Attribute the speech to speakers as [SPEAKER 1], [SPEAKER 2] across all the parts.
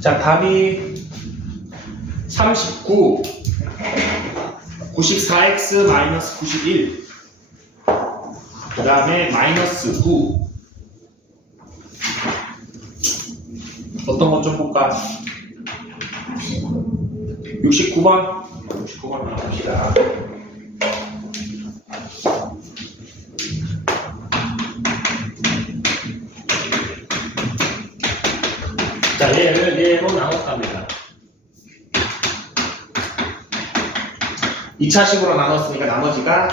[SPEAKER 1] 자, 답이 39, 94x 마이너스 91. 그 다음에 마이너스 9. 어떤 것 좀 볼까? 69번. 69번 하나 봅시다. 얘로 나눠서 갑니다. 2차식으로 나눴으니까 나머지가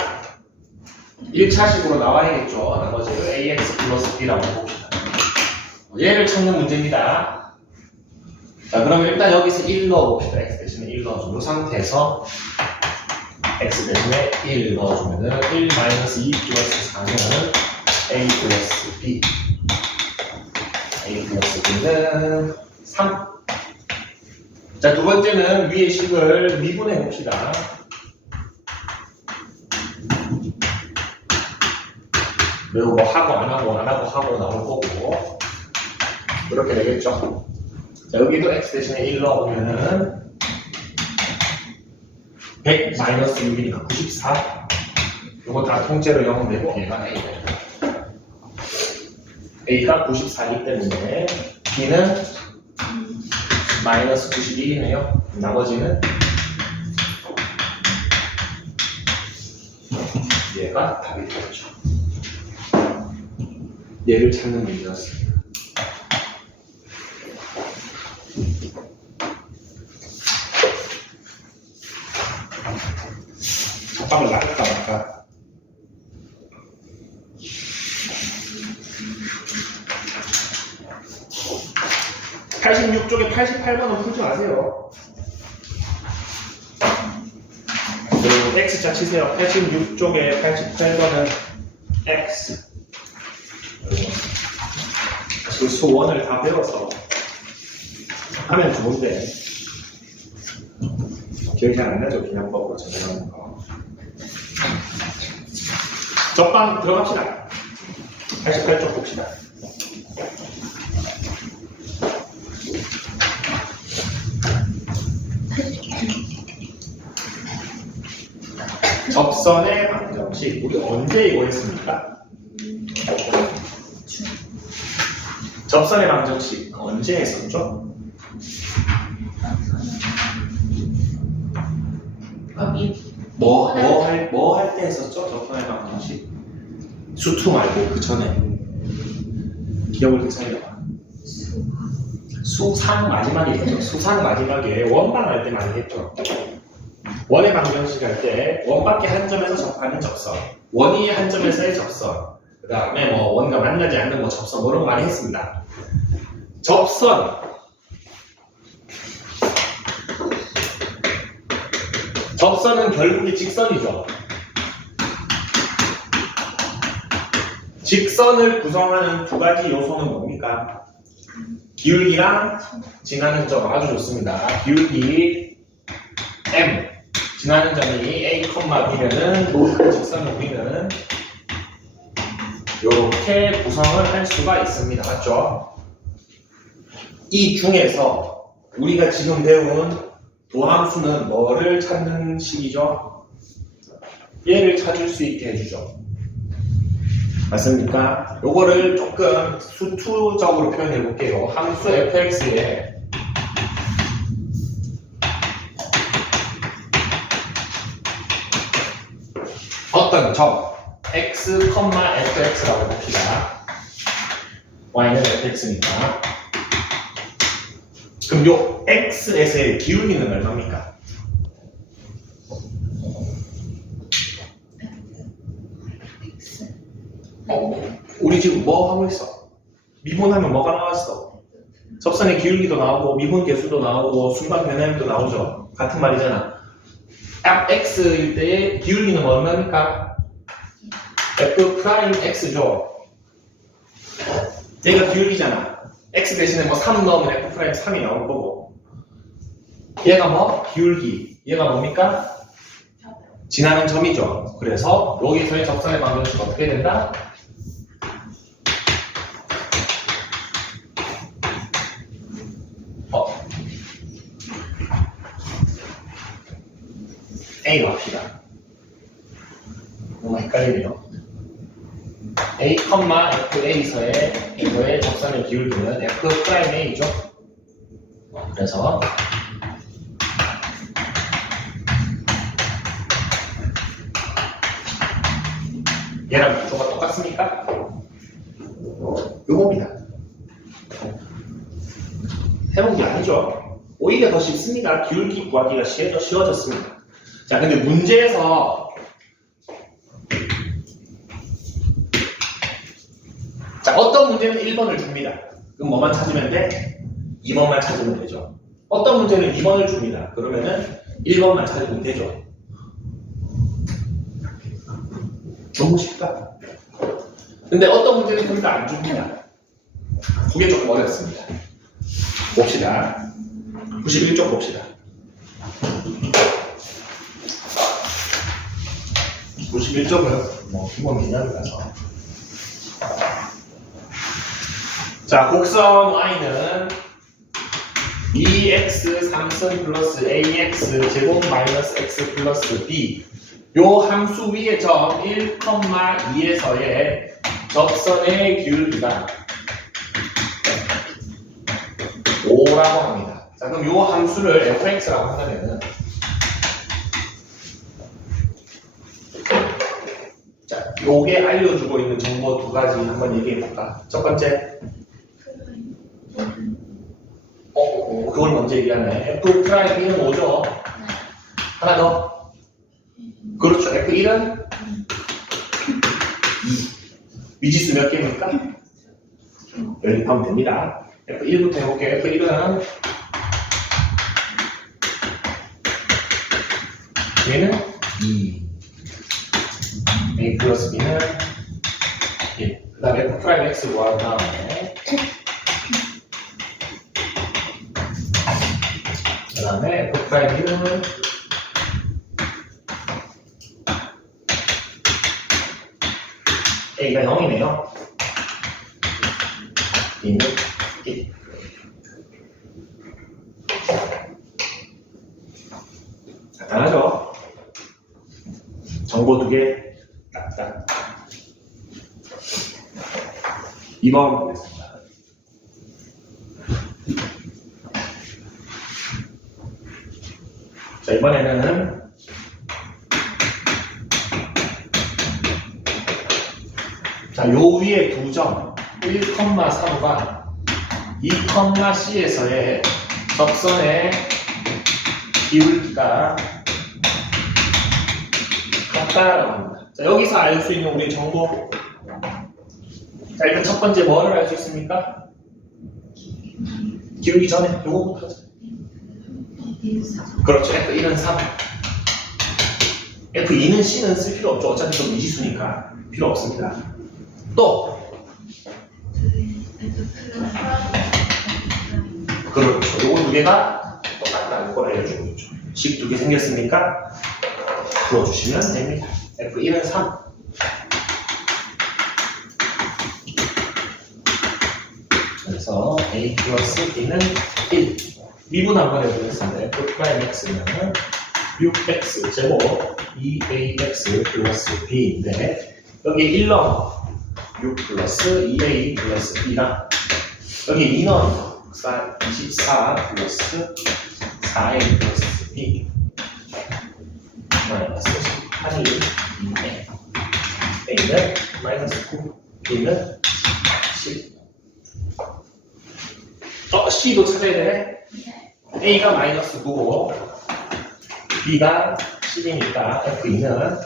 [SPEAKER 1] 1차식으로 나와야겠죠. 나머지를 ax 플러스 b라고 봅시다. 얘를 찾는 문제입니다. 자, 그러면 일단 여기서 1 넣어봅시다. x 대신에 1 넣어주고 이 상태에서 x 대신에 1 넣어주면은 1 마이너스 2 플러스 4는 a 플러스 b a 플러스 b는 3 자, 두 번째는 위의 식을 미분해 봅시다. 그리고 뭐 하고 안 하고 안 하고 하고 나올 거고 이렇게 되겠죠. 자, 여기도 x 대신에 1 넣으면은 100 마이너스 6이니까 94. 이거 다 통째로 0 되고 얘가 a a가 94이기 때문에 b는 마이너스 91이네요. 나머지는 얘가 답이 되겠죠. 얘를 찾는 문제였습니다. 잠깐만 나갈까 말까. (86쪽에) (88번은) 풀지 마세요. x자 치세요. (86쪽에) (88번은) x. 그 소원을 다 배워서 하면 좋은데. 기억이 잘 안 나죠? 기념법으로 적용하는 거. 적방 들어갑시다. 88쪽 봅시다 접선의 방정식. 우리 언제 이거 했습니까? 접선의 방정식. 언제 했었죠? 뭐 뭐 할 뭐 할 때 했었죠? 접선의 방정식? 수투 말고 그 전에. 기억을 되살려봐. 수상 마지막에 있죠. 수상 마지막에 원방 할때 많이 했죠 원의 방정식 할 때 원밖에 한 점에서 접하는 접선 원이 한 점에서의 접선 그 다음에 뭐 원과 만나지 않는 뭐 접선 뭐 이런 거 많이 했습니다 접선 접선은 결국에 직선이죠. 직선을 구성하는 두 가지 요소는 뭡니까? 기울기랑 지나는 점 아주 좋습니다. 기울기 m 지나는 점이 a, b면은 그 직선을 우리는 이렇게 구성을 할 수가 있습니다. 맞죠? 이 중에서 우리가 지금 배운 도함수는 뭐를 찾는 식이죠? 얘를 찾을 수 있게 해주죠. 맞습니까? 요거를 조금 수투적으로 표현해 볼게요. 함수 fx에 어떤 점 x, fx라고 봅시다. y는 fx니까. 그럼 요 x에서의 기울기는 얼마입니까?
[SPEAKER 2] X
[SPEAKER 1] 어, 우리 지금 뭐 하고 있어? 미분하면 뭐가 나왔어? 접선의 기울기도 나오고 미분 계수도 나오고 순간 변화량도 나오죠. 같은 말이잖아. 딱 x일 때의 기울기는 얼마입니까? f 프라임 x죠. 얘가 기울기잖아. x 대신에 뭐 3 넣으면 f 프라임 3이 나올 거고. 얘가 뭐? 기울기. 얘가 뭡니까? 지나는 점이죠. 그래서 여기서의 접선의 방정식 어떻게 된다? A로 합시다. 너무 헷갈리네요. A, FA에서의 이거의 접선의 기울기는 F 프라임 A죠. 어, 그래서 얘랑 구조가 똑같습니까? 요겁니다. 해본 게 아니죠. 오히려 더 쉽습니다. 기울기 구하기가 쉬워, 쉬워졌습니다. 자, 근데 문제에서 자, 어떤 문제는 1번을 줍니다. 그럼 뭐만 찾으면 돼? 2번만 찾으면 되죠. 어떤 문제는 2번을 줍니다. 그러면은 1번만 찾으면 되죠. 너무 쉽다. 근데 어떤 문제는 그렇게 안 줍니다. 그게 조금 어렵습니다. 봅시다. 91쪽 봅시다. 91쪽은 뭐 기본 개념이라서. 자, 곡선 y는 2x 3승 플러스 ax 제곱 마이너스 x 플러스 b 요 함수 위의 점 1,2에서의 접선의 기울기가 5라고 합니다. 자, 그럼 요 함수를 fx라고 한다면은 자, 요게 알려주고 있는 정보 두 가지 한번 얘기해 볼까? 첫 번째, 어, 그걸 먼저 얘기하네. f 프라임 1은 5죠. 하나 더. 그렇죠. F1은 2. 미지수 몇 개입니까? 연립하면 됩니다. F1부터 해볼게요. F1은 얘는 2. A 플러스 B는 1. 그 다음에 F 프라임 X 구한 다음에 프라임 1은 A가 0이네요. B는 1. 간단하죠? 정보 두 개, 딱딱. 2번 보겠습니다. 자, 이번에는 자, 요 위에 두 점, 1,3과 2,C에서의 접선의 기울기가 같다라고 합니다. 자, 여기서 알 수 있는 우리 정보. 자, 일단 첫 번째 뭐를 알 수 있습니까? 기울기 전에 요거부터 하자. 그렇죠. F1은 3. F2는 C는 쓸 필요 없죠. 어차피 좀 미지수니까 필요 없습니다. 또 그렇죠. 요거 두 개가 똑같다는 걸 알려주고 있죠. 식 두 개 생겼으니까 풀어주시면 됩니다. F1은 3. 그래서 A 플러스 B는 1. 미분 한번 해보겠습니다. F 프라임 X는 6X 제곱 2AX 플러스 B인데 여기 1럼 6 플러스 2A 플러스 B랑 여기 2는 24 플러스 4A 플러스 B. 마이너스 8이 2에. A는 마이너스 9 B는 10 어, C도 찾아야 되네 A가 마이너스 9고 B가 10이니까 F2는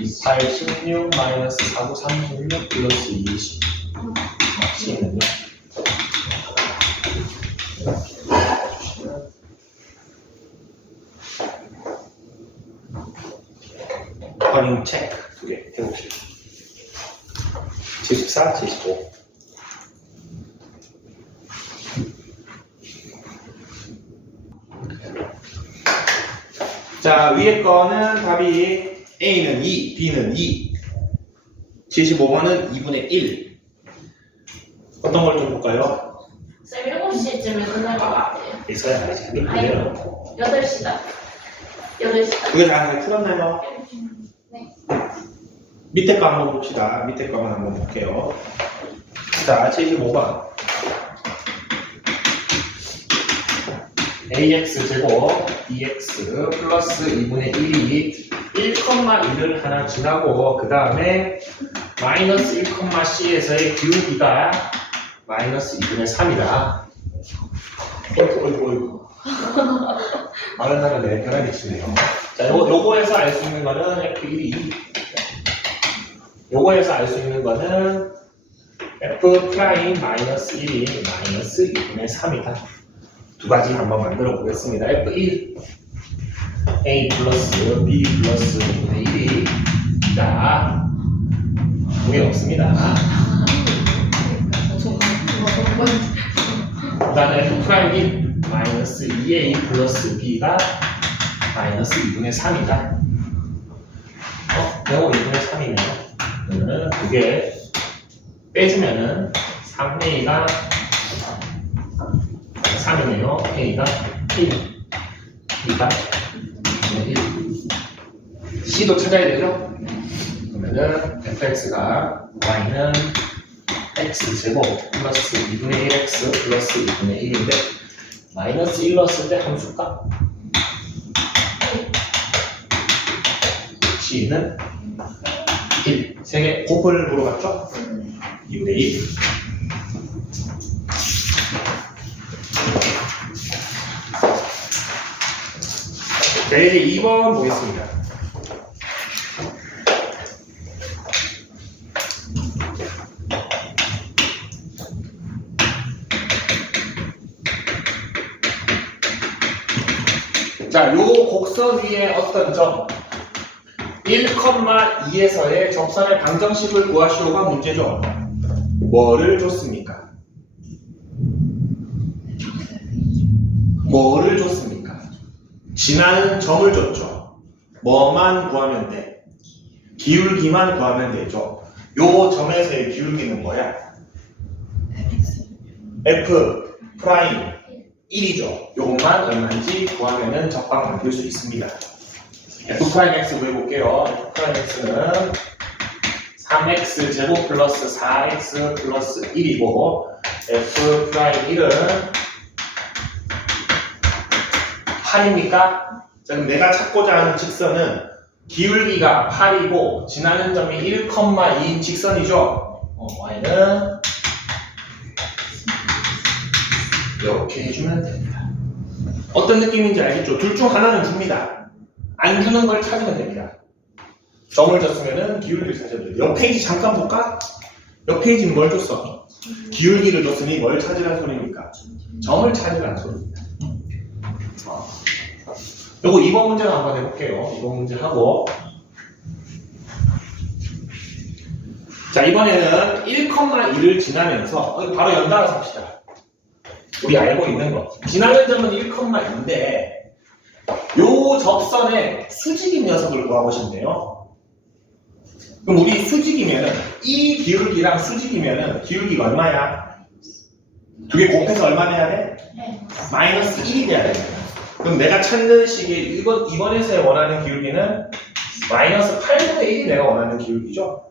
[SPEAKER 1] 28, 16, 마이너스 49, 36, 플러스 20 C는요? 확인 체크. 두개. 해봅시다. 74, 75 자, 위에 거는 답이 A는 2, B는 2. 75번은 2분의 1. 어떤 걸 좀 볼까요?
[SPEAKER 2] 쌤 7시쯤에 끝날 것 같아요.
[SPEAKER 1] 있어야 알지. 그게 문제는
[SPEAKER 2] 8시다. 여덟 시간.
[SPEAKER 3] 이거 다 풀었나요?
[SPEAKER 2] 네.
[SPEAKER 3] 밑에 거 한번 봅시다. 밑에 거만 한번 볼게요. 자, 75번.
[SPEAKER 1] Ax 제곱 bx 플러스 2분의 1이 1,1을 하나 지나고 그 다음에 마이너스 1,c에서의 기울기가 마이너스 2분의 3이다. 어이구 어이구 어이구 말은 하는데 변하게 치네요. 자, 요, 요거에서 알 수 있는 거는 f1이 요거에서 알 수 있는 거는 f 프라임 마이너스 1이 마이너스 2분의 3이다. 두 가지 한번 만들어 보겠습니다. F1 A 플러스 B 플러스 2분의 1이 자 그게 없습니다. 그 다음에 F 프라임 1 마이너스 2A 플러스 B가 마이너스 2분의 3이다. 어? 이거 2분의 3이네요. 그러면 두개 빼주면은 3A가 3이네요. A가 1, B가 1. C도 찾아야 되죠? 그러면은 fx가 y는 x 제곱 플러스 2분의 1x 플러스 2분의 1인데 마이너스 1 넣었을 때 함수가 C는 1. 세개
[SPEAKER 3] 곱을 물어봤죠?
[SPEAKER 1] 2분의 1.
[SPEAKER 3] 자, 이제 2번 보겠습니다.
[SPEAKER 1] 자, 요 곡선 위에 어떤 점 1,2에서의 접선의 방정식을 구하시오가 문제죠. 뭐를 줬습니까? 뭐를 줬습니까?
[SPEAKER 3] 지나는 점을 줬죠. 뭐만 구하면 돼? 기울기만 구하면 되죠. 요 점에서의 기울기는 뭐야? F 프라임 1이죠.
[SPEAKER 1] 요것만 얼마인지 구하면은 적방 만들 수 있습니다. f 프라임 x 구해볼게요. f 프라임 x는 3x 제곱 플러스 4x 플러스 1이고 f 프라임 1은 8입니까?
[SPEAKER 3] 자, 그럼 내가 찾고자 하는 직선은
[SPEAKER 1] 기울기가 8이고 지나는 점이 1,2인 직선이죠. 어, y는 이렇게 해주면 됩니다.
[SPEAKER 3] 어떤 느낌인지 알겠죠? 둘 중 하나는 줍니다.
[SPEAKER 1] 안 주는 걸 찾으면 됩니다. 점을 줬으면은 기울기를 찾아야 돼요.
[SPEAKER 3] 옆 페이지 잠깐 볼까? 옆 페이지는 뭘 줬어? 기울기를 줬으니 뭘 찾으라는 소리입니까?
[SPEAKER 1] 점을 찾으라는 소리입니다. 어. 요거 2번 문제를 한번 해볼게요. 2번 문제 하고. 자, 이번에는 1,1을 지나면서, 어, 바로 연달아서 합시다. 우리 알고 있는 거. 지나는 점은 1,2인데, 요 접선에 수직인 녀석을 구하고싶네요 그럼 우리 수직이면은, 이 기울기랑 수직이면은, 기울기가 얼마야?
[SPEAKER 3] 두 개 곱해서 얼마 내야 돼?
[SPEAKER 2] 네.
[SPEAKER 3] 마이너스 1이 돼야 됩니다. 그럼 내가 찾는 식의 1번, 2번에서의 원하는 기울기는
[SPEAKER 1] 마이너스 8분의 1이 내가 원하는 기울기죠.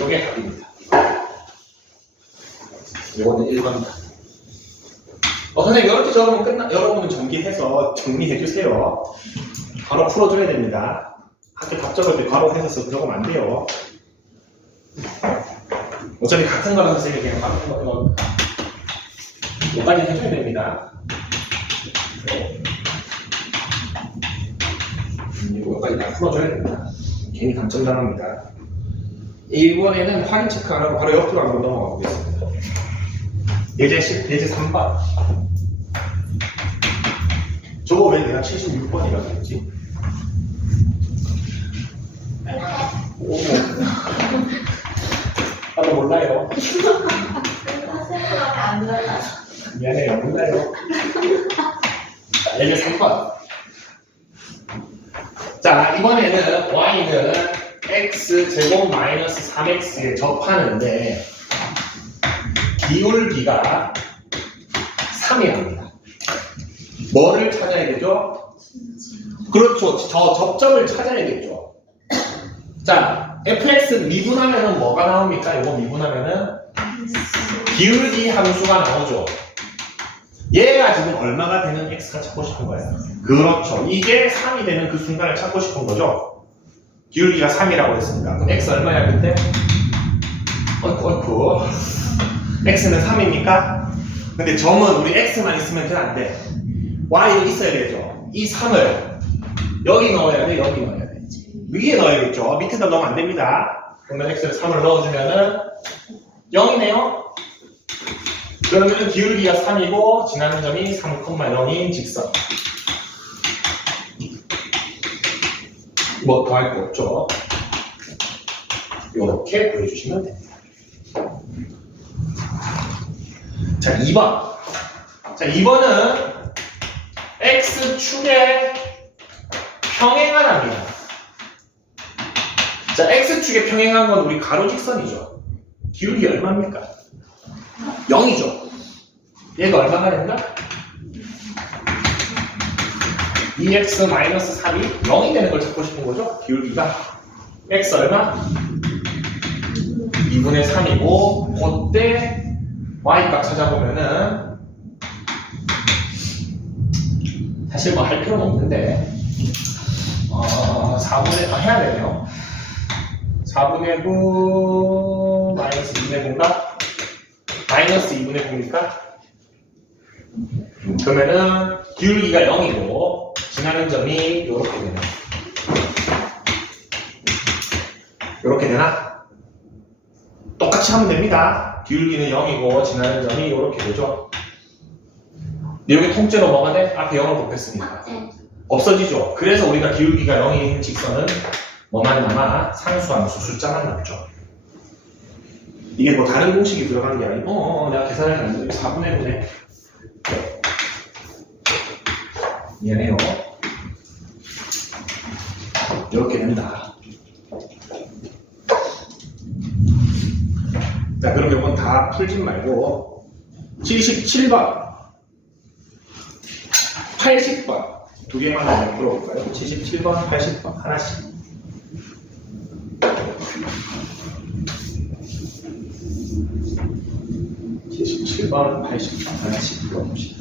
[SPEAKER 1] 요게 답입니다. 요거는 1번이다. 어, 선생님, 이렇게 적으면 끝나, 여러분은
[SPEAKER 3] 정리해서 정리해 주세요. 바로 풀어줘야 됩니다. 학교 답 적을 때 괄호 해서 써 적으면 안 돼요.
[SPEAKER 1] 어차피 같은 거라서 선생님이 그냥 같은 거, 이거, 요까지 해줘야 됩니다. 음, 이거까지 다 풀어줘야 됩니다. 괜히 감점당합니다. 이번에는 확인 체크 안 하고 바로 옆으로 한번 넘어가 보겠습니다. 예제 10, 예제 3번.
[SPEAKER 3] 저거 왜 내가 76번이라고 했지?
[SPEAKER 1] 오. 나도 몰라요. 미안해요. 몰라요. 자, 예제 3번. 자, 이번에는 y는 x 제곱 마이너스 3x에 접하는데 기울기가 3이랍니다. 뭐를 찾아야 되죠? 그렇죠. 저 접점을 찾아야겠죠. 자, fx 미분하면은 뭐가 나옵니까? 이거 미분하면은 기울기 함수가 나오죠. 얘가 지금 얼마가 되는 x가 찾고 싶은 거예요. 그렇죠. 이게 3이 되는 그 순간을 찾고 싶은 거죠. 기울기가 3이라고 했으니까. 그럼 x 얼마야 그때? 어이쿠 어이쿠. x는 3입니까? 근데 점은 우리 x만 있으면 안 돼. y도 있어야 되죠. 이 3을 여기 넣어야 돼, 여기 넣어야 돼. 위에 넣어야겠죠. 밑에다 넣으면 안 됩니다. 그러면 x를 3을 넣어주면은 0이네요. 그러면 기울기가 3이고 지나는 점이 3,0인 직선. 뭐 더 할 거 없죠. 이렇게 보여주시면 됩니다. 자, 2번. 자, 2번은 x축의 평행하답니다. 자, x축의 평행한 건 우리 가로 직선이죠. 기울기 얼마입니까? 0이죠. 얘가 얼마가 된다? 2x-4이 0이 되는 걸 찾고 싶은 거죠? 기울기가 x 얼마? 2분의 3이고 그때 y값 찾아보면은 사실 뭐 할 필요는 없는데 어, 4분의 아, 해야 되네요 4분의 9 마이너스 2분의 9인가? 마이너스 2분의 9니까 그러면은 기울기가 0이고 지나는 점이 이렇게 되나 이렇게 되나? 똑같이 하면 됩니다 기울기는 0이고 지나는 점이 이렇게 되죠 여기 통째로 뭐가 돼? 앞에 0을 곱했으니까? 없어지죠 그래서 우리가 기울기가 0인 직선은 뭐만 남아? 상수함수 숫자만 남죠. 이게 뭐 다른 공식이 들어간 게 아니고? 어, 어, 내가 계산을 했는데 4분의 9네 미안해요. 이렇게 된다. 자 그럼 이건 다 풀진 말고 77번. 80번. 두 개만 한번 풀어볼까요? 77번, 80번. 하나씩 77번, 80번 하나씩 풀어봅시다.